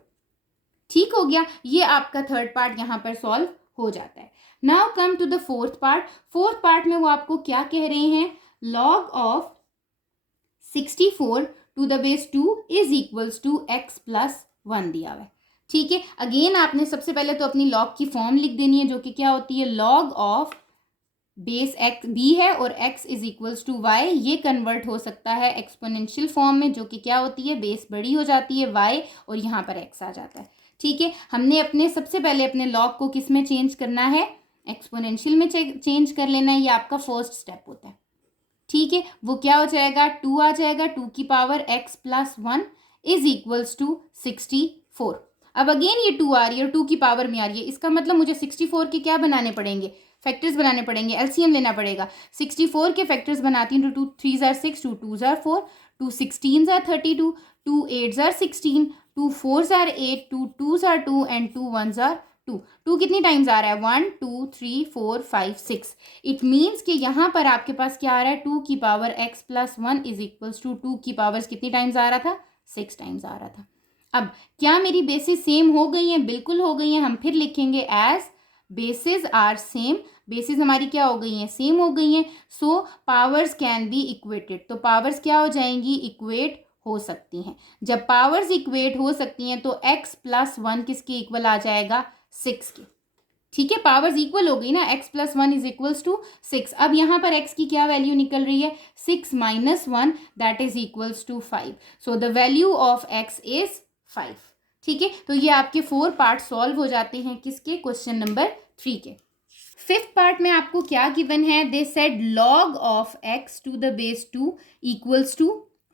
ठीक हो गया, ये आपका थर्ड पार्ट यहाँ पर सॉल्व हो जाता है। Now come to the fourth part. Fourth part में वो आपको क्या कह रहे हैं, log of 64 to the base 2 is equals to x plus 1 दिया हुआ है। ठीक है, अगेन आपने सबसे पहले तो अपनी log की फॉर्म लिख देनी है जो कि क्या होती है, log of base x b है और x is equals to y। ये कन्वर्ट हो सकता है एक्सपोनेंशियल फॉर्म में जो कि क्या होती है, बेस बड़ी हो जाती है y और यहाँ पर x आ जाता है। ठीक है, हमने अपने सबसे पहले अपने log को किस में चेंज करना है, एक्सपोनेंशियल में चेंज कर लेना है, ये आपका फर्स्ट स्टेप होता है। ठीक है, वो क्या हो जाएगा, 2 आ जाएगा, 2 की power x plus 1 is equals to 64। अब अगेन ये 2 आ रही है और 2 की पावर में आ रही है, इसका मतलब मुझे 64 के क्या बनाने पड़ेंगे, फैक्टर्स बनाने पड़ेंगे, एलसीएम लेना पड़ेगा। 64 के फैक्टर्स बनाती हूँ, 2 3 jar 6, 2 2 jar 4, 2 16 jar 32, 2 8 jar 16, 2 4 jar 8, 2 2 jar 2 and 2 1 jar 2। 2 कितनी टाइम्स आ रहा है, 1 2 3 4 5 6। इट मीन्स कि यहाँ पर आपके पास क्या आ रहा है, 2 की power x plus 1 is equals to 2 की पावर्स कितनी टाइम्स आ रहा था, 6 टाइम्स आ रहा था। अब क्या मेरी बेसिस सेम हो गई हैं, बिल्कुल हो गई हैं। हम फिर लिखेंगे as basis are same, basis हमारी क्या हो गई हैं, सेम हो गई हैं, so powers can be equated. तो पावर्स क्या हो जाएंगी, इक्वेट हो सकती हैं। जब पावर्स इक्वेट हो सकती हैं तो x प्लस 1 किसके इक्वल आ जाएगा, 6 के। ठीक है, पावर्स इक्वल हो गई ना, x plus 1 is equals to 6। अब यहाँ पर x की क्या वैल्यू निकल रही है, 6 minus 1 that is equals to 5। So the value of x is 5। ठीक है, तो ये आपके 4 पार्ट सॉल्व हो जाते हैं किसके, क्वेश्चन नंबर 3 के। फिफ्थ पार्ट में आपको क्या गिवन है, they said log of x to the base 2 equals to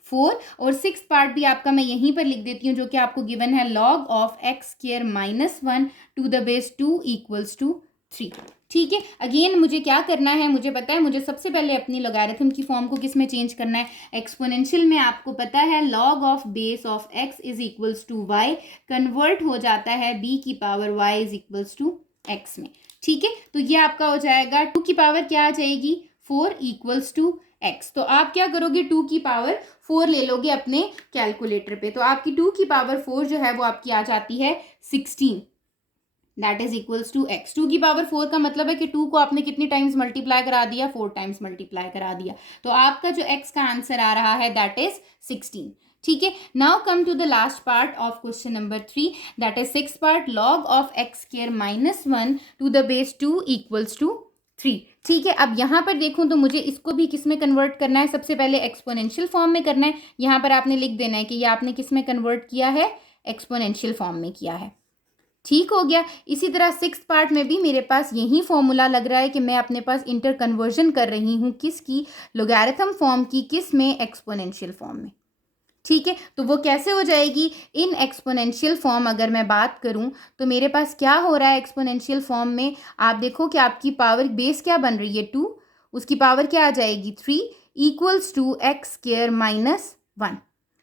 4। और सिक्स पार्ट भी आपका मैं यहीं पर लिख देती हूँ जो कि आपको गिवन है, log of x square minus 1 to the base 2 equals to 3। ठीक है, अगेन मुझे क्या करना है, मुझे पता है, मुझे सबसे पहले अपनी लॉगरिथम की फॉर्म को किस में चेंज करना है, एक्सपोनेंशियल में। आपको पता है log of base of x is equals to y convert हो जाता है b की power y is equals to x में। ठीक है, तो ये आपका हो जाएगा 2 की पावर क्या आ जाएगी, 4 इक्वल्स टू x। तो आप क्या करोगे, 2 की पावर 4 ले लोगे अपने कैलकुलेटर पे, तो आपकी 2 की पावर 4 जो है वो आपकी आ जाती है 16, that is equals to x। 2 की पावर 4 का मतलब है कि 2 को आपने कितनी टाइम्स मल्टीप्लाई करा दिया, 4 टाइम्स मल्टीप्लाई करा दिया। तो आपका जो x का आंसर आ रहा है दैट इज 16। ठीक है, now come to the last part of question number 3, that is six part, log of x square minus 1 to the base 2 equals to 3। ठीक है, अब यहाँ पर देखूं तो मुझे इसको भी किस में कन्वर्ट करना है, सबसे पहले एक्सपोनेंशियल फॉर्म में करना है। यहाँ पर आपने लिख देना है कि ये आपने किस में कन्वर्ट किया है, एक्सपोनेंशियल फॉर्म में किया है। ठीक हो गया। इसी तरह सिक्स्थ पार्ट में भी मेरे पास यही फॉर्मूला लग रहा है कि मैं अपने पास इंटर कन्वर्जन कर रही हूँ किसकी, लोगैरिथम फॉर्म की, किस में, एक्सपोनेंशियल फॉर्म में। ठीक है, तो वो कैसे हो जाएगी, इन एक्सपोनेंशियल फॉर्म अगर मैं बात करूं तो मेरे पास क्या हो रहा है एक्सपोनेंशियल फॉर्म में, आप देखो कि आपकी पावर बेस क्या बन रही है 2, उसकी पावर क्या आ जाएगी 3 equals to x square minus 1।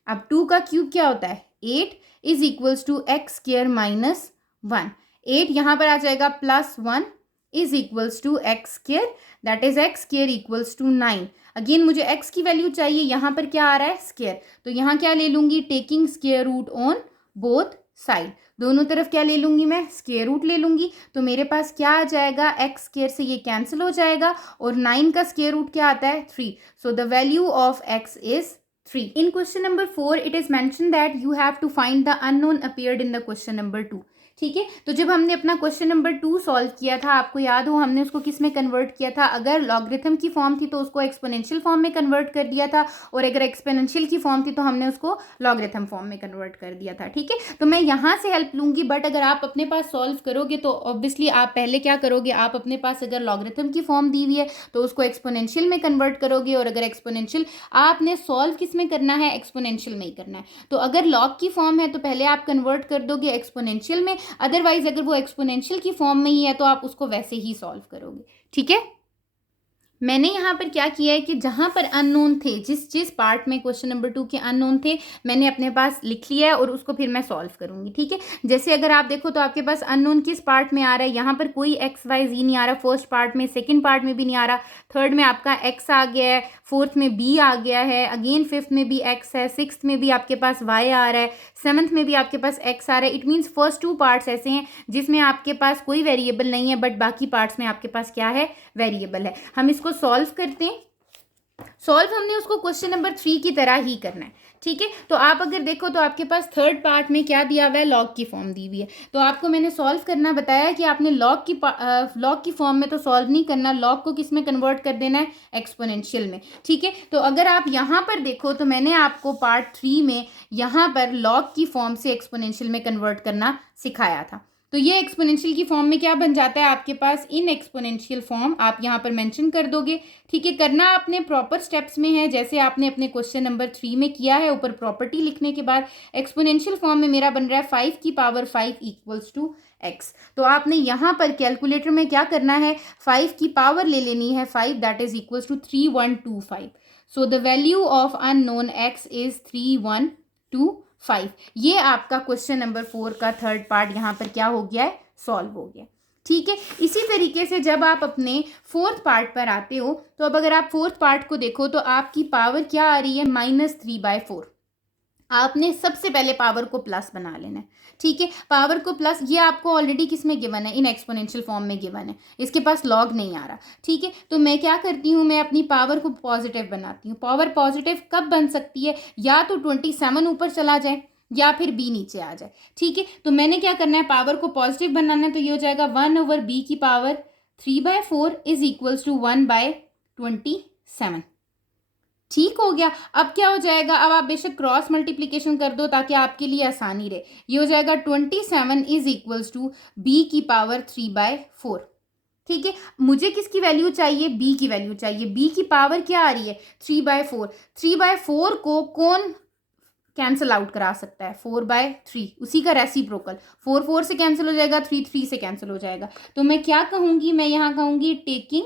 अब 2 का क्यूब क्या होता है 8 is equals to x square minus 1। 8 यहाँ पर आ जाएगा plus 1 is equals to x square, that is x square equals to 9। Again मुझे x की वैल्यू चाहिए, यहाँ पर क्या आ रहा है स्क्वायर, तो यहाँ क्या ले लूंगी, taking square root on both side, दोनों तरफ क्या ले लूंगी मैं, स्क्वायर रूट ले लूंगी। तो मेरे पास क्या आ जाएगा, एक्स स्क्वायर से ये कैंसिल हो जाएगा और 9 का स्क्वायर रूट क्या आता है 3, सो the value of x is 3। In question number 4 it is mentioned that you have to find the unknown appeared in the question number 2। ठीक है, तो जब हमने अपना क्वेश्चन नंबर 2 सॉल्व किया था, आपको याद हो हमने उसको किस में कन्वर्ट किया था, अगर लॉगरिथम की फॉर्म थी तो उसको एक्सपोनेंशियल फॉर्म में कन्वर्ट कर दिया था, और अगर एक्सपोनेंशियल की फॉर्म थी तो हमने उसको लॉगरिथम फॉर्म में कन्वर्ट कर दिया था। ठीक है, तो मैं यहाँ से हेल्प लूंगी, बट अगर आप अपने पास सॉल्व करोगे तो ऑब्वियसली आप पहले क्या करोगे, आप अपने पास अगर लॉगरिथम की फॉर्म दी हुई है तो उसको एक्सपोनेंशियल में कन्वर्ट करोगे, और अगर एक्सपोनेंशियल आपने सॉल्व किस में करना है, एक्सपोनेंशियल में ही करना है। तो अगर लॉग की फॉर्म है तो पहले आप कन्वर्ट कर दोगे एक्सपोनेंशियल में, अदरवाइज अगर वो एक्सपोनेंशियल की फॉर्म में ही है तो आप उसको वैसे ही सॉल्व करोगे। ठीक है, मैंने यहाँ पर क्या किया है कि जहाँ पर अननोन थे, जिस पार्ट में क्वेश्चन नंबर 2 के अननोन थे मैंने अपने पास लिख लिया है और उसको फिर मैं सॉल्व करूँगी। ठीक है, जैसे अगर आप देखो तो आपके पास अननोन किस पार्ट में आ रहा है, यहाँ पर कोई एक्स वाई जी नहीं आ रहा, फर्स्ट पार्ट में, सेकंड पार्ट में भी नहीं आ रहा, थर्ड में आपका एक्स आ गया है, फोर्थ में बी आ गया है, अगेन फिफ्थ में भी एक्स है, सिक्स्थ में भी आपके पास वाई आ रहा है, सेवन्थ में भी आपके पास एक्स आ रहा है। इट मीन्स फर्स्ट 2 पार्ट्स ऐसे हैं जिसमें आपके पास कोई वेरिएबल नहीं है, बट बाकी पार्ट्स में आपके पास क्या है, वेरिएबल है। हम इसको सॉल्व करते हैं। सॉल्व हमने उसको क्वेश्चन नंबर 3 की तरह ही करना है। ठीक है, तो आप अगर देखो तो आपके पास थर्ड पार्ट में क्या दिया हुआ है, लॉग की फॉर्म दी हुई है। तो आपको मैंने सॉल्व करना बताया कि आपने लॉग की फॉर्म में तो सॉल्व नहीं करना, लॉग को किस में कन्वर्ट कर देना है, एक्सपोनेंशियल में। ठीक है, तो अगर आप यहाँ पर देखो तो मैंने आपको पार्ट 3 में यहाँ पर लॉग की फॉर्म से एक्सपोनेंशियल में कन्वर्ट करना सिखाया था। तो ये एक्सपोनेंशियल की फॉर्म में क्या बन जाता है आपके पास, इन एक्सपोनेंशियल फॉर्म आप यहाँ पर मेंशन कर दोगे। ठीक है, करना आपने प्रॉपर स्टेप्स में है, जैसे आपने अपने क्वेश्चन नंबर 3 में किया है। ऊपर प्रॉपर्टी लिखने के बाद एक्सपोनेंशियल फॉर्म में मेरा बन रहा है 5 की पावर 5 इक्वल्स टू एक्स। तो आपने यहाँ पर कैलकुलेटर में क्या करना है, 5 की पावर ले लेनी है 5, that is equals to 3125। So the value of unknown x is 3125। ये आपका क्वेश्चन नंबर 4 का थर्ड पार्ट यहाँ पर क्या हो गया है, सॉल्व हो गया। ठीक है, इसी तरीके से जब आप अपने फोर्थ पार्ट पर आते हो तो अब अगर आप फोर्थ पार्ट को देखो तो आपकी पावर क्या आ रही है, -3/4। आपने सबसे पहले पावर को प्लस बना लेना है। ठीक है, पावर को प्लस, ये आपको ऑलरेडी किस में गिवन है, इन एक्सपोनेंशियल फॉर्म में गिवन है, इसके पास लॉग नहीं आ रहा। ठीक है, तो मैं क्या करती हूँ, मैं अपनी पावर को पॉजिटिव बनाती हूँ। पावर पॉजिटिव कब बन सकती है, या तो 27 ऊपर चला जाए या फिर बी नीचे आ जाए। ठीक है, तो मैंने क्या करना है, पावर को पॉजिटिव बनाना है, तो ये हो जाएगा 1/b की पावर 3/4 इज इक्वल्स टू 1/27। ठीक हो गया। अब क्या हो जाएगा, अब आप बेशक क्रॉस मल्टीप्लीकेशन कर दो ताकि आपके लिए आसानी रहे। ये हो जाएगा 27 इज इक्वल्स टू बी की पावर 3/4। ठीक है, मुझे किसकी वैल्यू चाहिए, बी की वैल्यू चाहिए। बी की पावर क्या आ रही है, 3/4। 3/4 को कौन कैंसिल आउट करा सकता है, 4/3, उसी का रेसिप्रोकल। 4 4 से कैंसिल हो जाएगा, 3 3 से कैंसिल हो जाएगा। तो मैं क्या कहूंगी, मैं यहाँ कहूंगी टेकिंग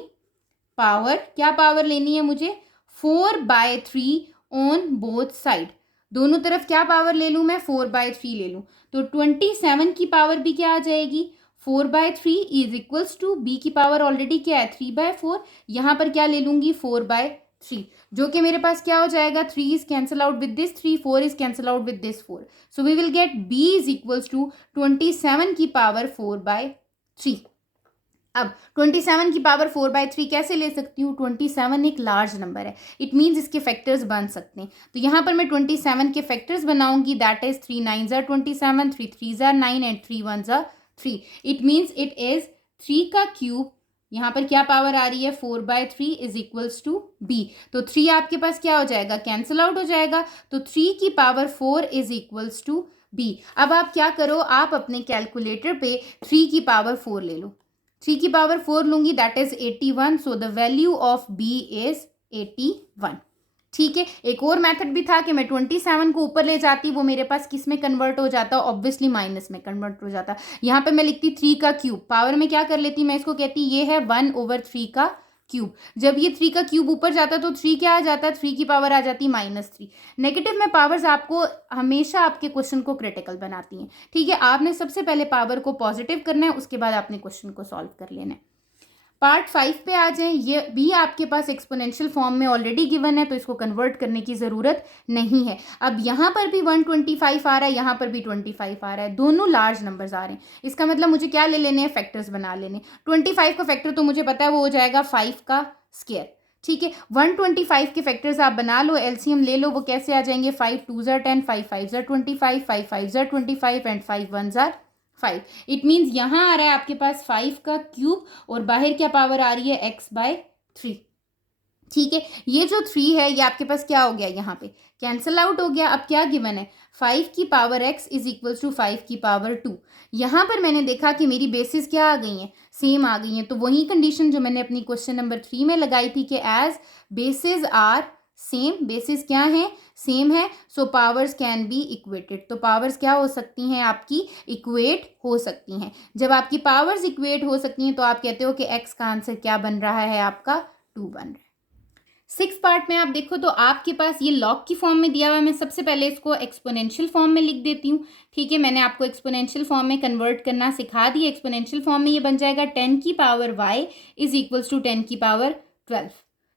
पावर, क्या पावर लेनी है मुझे, 4/3 ऑन बोथ साइड। दोनों तरफ क्या पावर ले लूँ मैं, 4/3 ले लूँ। तो 27 की पावर भी क्या आ जाएगी, 4/3 इज इक्वल्स टू बी की पावर ऑलरेडी क्या है, 3/4। यहाँ पर क्या ले लूंगी, 4/3, जो कि मेरे पास क्या हो जाएगा, 3 is cancel out with this 3, 4 is cancel out with this 4। So we will get b is equals to 27 की पावर 4/3। अब 27 की पावर 4/3 कैसे ले सकती हूँ, 27 एक लार्ज नंबर है, इट मीन्स इसके फैक्टर्स बन सकते हैं। तो यहाँ पर मैं 27 के फैक्टर्स बनाऊंगी, that is 3 9s are 27, 3 3s are 9 and 3 1s are 3। It means it is 3 का क्यूब, यहाँ पर क्या पावर आ रही है, 4/3 इज इक्वल्स टू बी। तो 3 आपके पास क्या हो जाएगा, कैंसिल आउट हो जाएगा। तो 3 की power 4 is equals to b. अब आप क्या करो, आप अपने कैलकुलेटर पे 3 की पावर 4 ले लो। 3 की पावर 4 लूंगी, that is 81, so the value of b is 81। ठीक है, एक और मेथड भी था कि मैं 27 को ऊपर ले जाती, वो मेरे पास किस में कन्वर्ट हो जाता, ऑब्वियसली माइनस में कन्वर्ट हो जाता। यहाँ पे मैं लिखती 3 का क्यूब, पावर में क्या कर लेती मैं इसको, कहती ये है 1/3 का क्यूब। जब ये 3 का क्यूब ऊपर जाता तो 3 क्या आ जाता, 3 की पावर आ जाती -3। नेगेटिव में पावर्स आपको हमेशा आपके क्वेश्चन को क्रिटिकल बनाती हैं। ठीक है, आपने सबसे पहले पावर को पॉजिटिव करना है, उसके बाद आपने क्वेश्चन को सॉल्व कर लेना है। पार्ट 5 पे आ जाएं। ये भी आपके पास एक्सपोनेंशियल फॉर्म में ऑलरेडी गिवन है, तो इसको कन्वर्ट करने की ज़रूरत नहीं है। अब यहाँ पर भी 125 आ रहा है, यहाँ पर भी 25 आ रहा है, दोनों लार्ज नंबर्स आ रहे हैं। इसका मतलब मुझे क्या ले लेने हैं, फैक्टर्स बना लेने। 25 का फैक्टर तो मुझे पता है, वो हो जाएगा 5 का स्क्वायर। ठीक है, 125 के फैक्टर्स आप बना लो, एलसीएम ले लो, वो कैसे आ जाएंगे, 5 2 ज़ा 10, 5 5 ज़ा 25, 5 5 ज़ा 25 एंड 5 1 ज़ा 5। इट मीन्स यहाँ आ रहा है आपके पास 5 का क्यूब और बाहर क्या पावर आ रही है, x/3। ठीक है, ये जो 3 है ये आपके पास क्या हो गया, यहाँ पे कैंसल आउट हो गया। अब क्या गिवन है, 5 की power x is equal to 5 की पावर 2। यहाँ पर मैंने देखा कि मेरी बेसिस क्या आ गई हैं, सेम आ गई हैं, तो वही कंडीशन जो मैंने अपनी क्वेश्चन नंबर 3 में लगाई थी कि as basis are same, basis क्या है, सेम है, so powers can be equated. तो पावर्स क्या हो सकती हैं आपकी, इक्वेट हो सकती हैं। जब आपकी पावर्स इक्वेट हो सकती हैं तो आप कहते हो कि x का आंसर क्या बन रहा है, आपका 2 बन रहा है। 6 पार्ट में आप देखो तो आपके पास ये लॉग की फॉर्म में दिया हुआ है। मैं सबसे पहले इसको एक्सपोनेंशियल फॉर्म में लिख देती हूँ। ठीक है, मैंने आपको एक्सपोनेंशियल फॉर्म में कन्वर्ट करना सिखा दिया। एक्सपोनेंशियल फॉर्म में ये बन जाएगा 10 की power y is equals to 10 की पावर 12।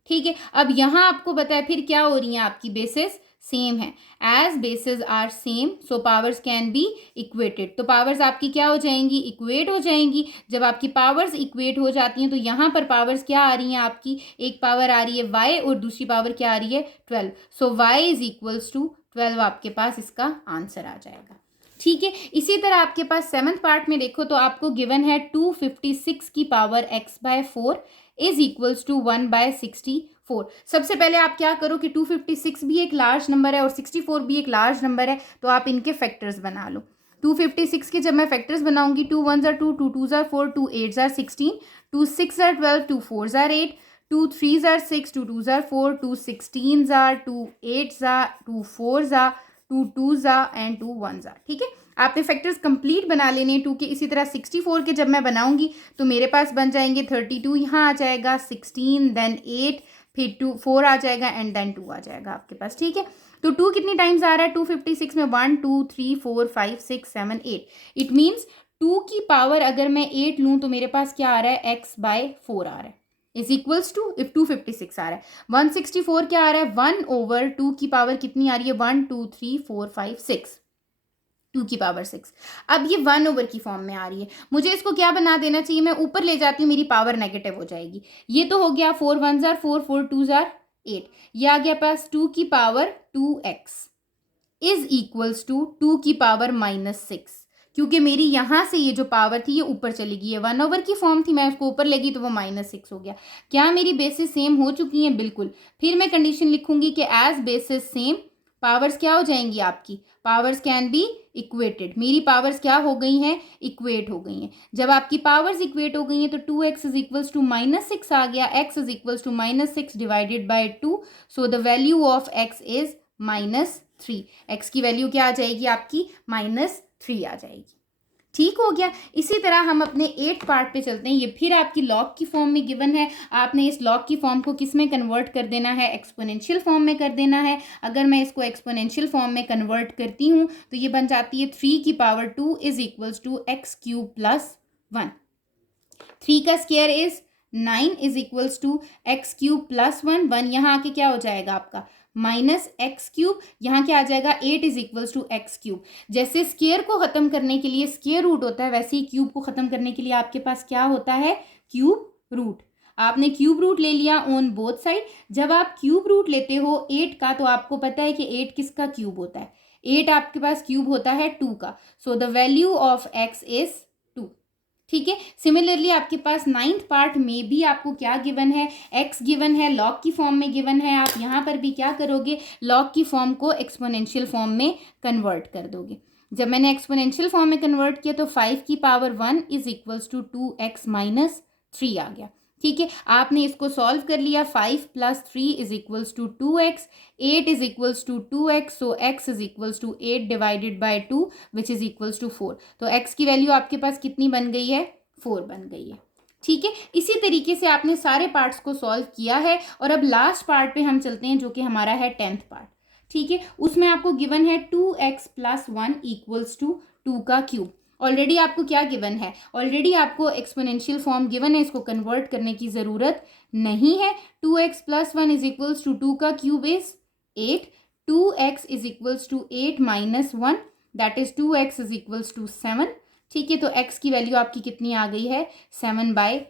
ठीक है, अब यहाँ आपको पता है फिर क्या हो रही है, आपकी बेसिस सेम है। As basis are same so powers can be equated. तो पावर्स आपकी क्या हो जाएंगी, इक्वेट हो जाएंगी। जब आपकी पावर्स इक्वेट हो जाती हैं तो यहाँ पर पावर्स क्या आ रही हैं आपकी, एक पावर आ रही है y और दूसरी पावर क्या आ रही है 12। सो y इज इक्वल्स टू 12 आपके पास इसका आंसर आ जाएगा। ठीक है, इसी तरह आपके पास 7th पार्ट में देखो तो आपको गिवन है 256 की power x/4 is equals to 1/64। सबसे पहले आप क्या करो कि 256 भी एक लार्ज नंबर है और 64 भी एक लार्ज नंबर है, तो आप इनके फैक्टर्स बना लो। 256 के जब मैं फैक्टर्स बनाऊंगी, 2 1 ज़ा 2, 2 2 ज़ा 4, 2 8 ज़ा 16, 2 6 ज़ा 12, 2 4 ज़ा 8, 2 3 ज़ा 6, 2 2 ज़ा 4, 2 16 ज़ा, 2 8 ज़ा, 2 4 ज़ा, 2 2 ज़ा एंड 2 1 ज़ा। ठीक है, आपने फैक्टर्स कंप्लीट बना लेने 2 के। इसी तरह 64 के जब मैं बनाऊंगी तो मेरे पास बन जाएंगे 32 यहाँ आ जाएगा, 16 देन 8, फिर 2 4 आ जाएगा एंड देन 2 आ जाएगा आपके पास। ठीक है, तो 2 कितनी टाइम्स आ रहा है 256 में, 1 2 3 4 5 6 7 8। इट मीन्स 2 की पावर अगर मैं 8 लूँ तो मेरे पास क्या आ रहा है, x/4 आ रहा है इज इक्वल्स टू, इफ 256 आ रहा है 164 क्या आ रहा है, 1/2 की पावर कितनी आ रही है, 1 2 3 4 5 6, 2 की पावर 6। अब ये 1/, की फॉर्म में आ रही है, मुझे इसको क्या बना देना चाहिए, मैं ऊपर ले जाती हूँ, मेरी पावर नेगेटिव हो जाएगी। ये तो हो गया 4 1 ज़ा 4, 4 2 ज़ा 8, ये आ गया पास 2 की power 2x is equals to 2 की पावर -6। क्योंकि मेरी यहाँ से ये जो पावर थी ये ऊपर चली गई है, 1/, की फॉर्म थी, मैं उसको ऊपर ले गई तो वो -6 हो गया। क्या मेरी बेसिस सेम हो चुकी हैं, बिल्कुल। फिर मैं कंडीशन लिखूंगी कि एज बेसिस सेम पावर्स क्या हो जाएंगी आपकी, पावर्स कैन बी इक्वेटेड। मेरी पावर्स क्या हो गई हैं, इक्वेट हो गई हैं। जब आपकी पावर्स इक्वेट हो गई हैं तो 2x इज इक्वल्स टू -6 आ गया, x is equals to -6 divided by 2, so the value of x is -3। x की वैल्यू क्या आ जाएगी आपकी, -3 आ जाएगी। ठीक हो गया। इसी तरह हम अपने 8 पार्ट पे चलते हैं। ये फिर आपकी लॉग की फॉर्म में गिवन है, आपने इस लॉग की फॉर्म को किस में कन्वर्ट कर देना है, एक्सपोनेंशियल फॉर्म में कर देना है। अगर मैं इसको एक्सपोनेंशियल फॉर्म में कन्वर्ट करती हूँ तो ये बन जाती है 3 की power 2 is equals to x³ + 1। 3 का square is 9 is equals to x³ + 1। 1 यहाँ आके क्या हो जाएगा आपका -x³, यहाँ क्या आ जाएगा 8 इज इक्वल्स टू x³। जैसे स्क्वायर को खत्म करने के लिए स्क्वायर रूट होता है, वैसे ही क्यूब को खत्म करने के लिए आपके पास क्या होता है, क्यूब रूट। आपने क्यूब रूट ले लिया ऑन बोथ साइड। जब आप क्यूब रूट लेते हो 8 का तो आपको पता है कि 8 किसका क्यूब होता है, 8 आपके पास क्यूब होता है 2 का। सो the value of x is 2। ठीक है, सिमिलरली आपके पास 9th पार्ट में भी आपको क्या गिवन है, x गिवन है, लॉग की फॉर्म में गिवन है। आप यहाँ पर भी क्या करोगे, लॉग की फॉर्म को एक्सपोनेंशियल फॉर्म में कन्वर्ट कर दोगे। जब मैंने एक्सपोनेंशियल फॉर्म में कन्वर्ट किया तो 5 की power 1 is equals to 2x minus 3 आ गया। ठीक है, आपने इसको सॉल्व कर लिया। 5 plus 3 is equals to 2x, 8 is equals to 2x, so x is equals to 8 divided by 2 which is equals to 4। तो x की वैल्यू आपके पास कितनी बन गई है? 4 बन गई है। ठीक है, इसी तरीके से आपने सारे पार्ट्स को सॉल्व किया है। और अब लास्ट पार्ट पे हम चलते हैं जो कि हमारा है 10th पार्ट। ठीक है, उसमें आपको गिवन है 2x प्लस 1 इक्वल्स टू 2 का क्यूब। ऑलरेडी आपको क्या गिवन है? ऑलरेडी आपको एक्सपोनेंशियल फॉर्म गिवन है, इसको कन्वर्ट करने की ज़रूरत नहीं है। 2x plus 1 is equals to 2 का cube is 8, 2x is equals to 8 minus 1 that is 2x is equals to 7। ठीक है, तो x की वैल्यू आपकी कितनी आ गई है? 7/2।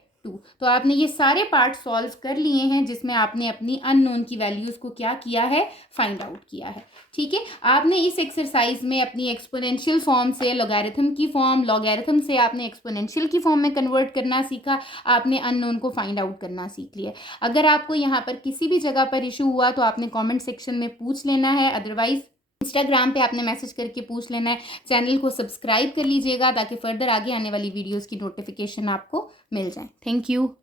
तो आपने ये सारे पार्ट सॉल्व कर लिए हैं जिसमें आपने अपनी अननोन की वैल्यूज़ को क्या किया है? फाइंड आउट किया है। ठीक है, आपने इस एक्सरसाइज में अपनी एक्सपोनेंशियल फॉर्म से लॉगरिथम की फॉर्म, लॉगरिथम से आपने एक्सपोनेंशियल की फॉर्म में कन्वर्ट करना सीखा, आपने अननोन को फाइंड आउट करना सीख लिया। अगर आपको यहाँ पर किसी भी जगह पर इशू हुआ तो आपने कॉमेंट सेक्शन में पूछ लेना है, अदरवाइज इंस्टाग्राम पे आपने मैसेज करके पूछ लेना है। चैनल को सब्सक्राइब कर लीजिएगा ताकि फर्दर आगे आने वाली वीडियोस की नोटिफिकेशन आपको मिल जाए। Thank you.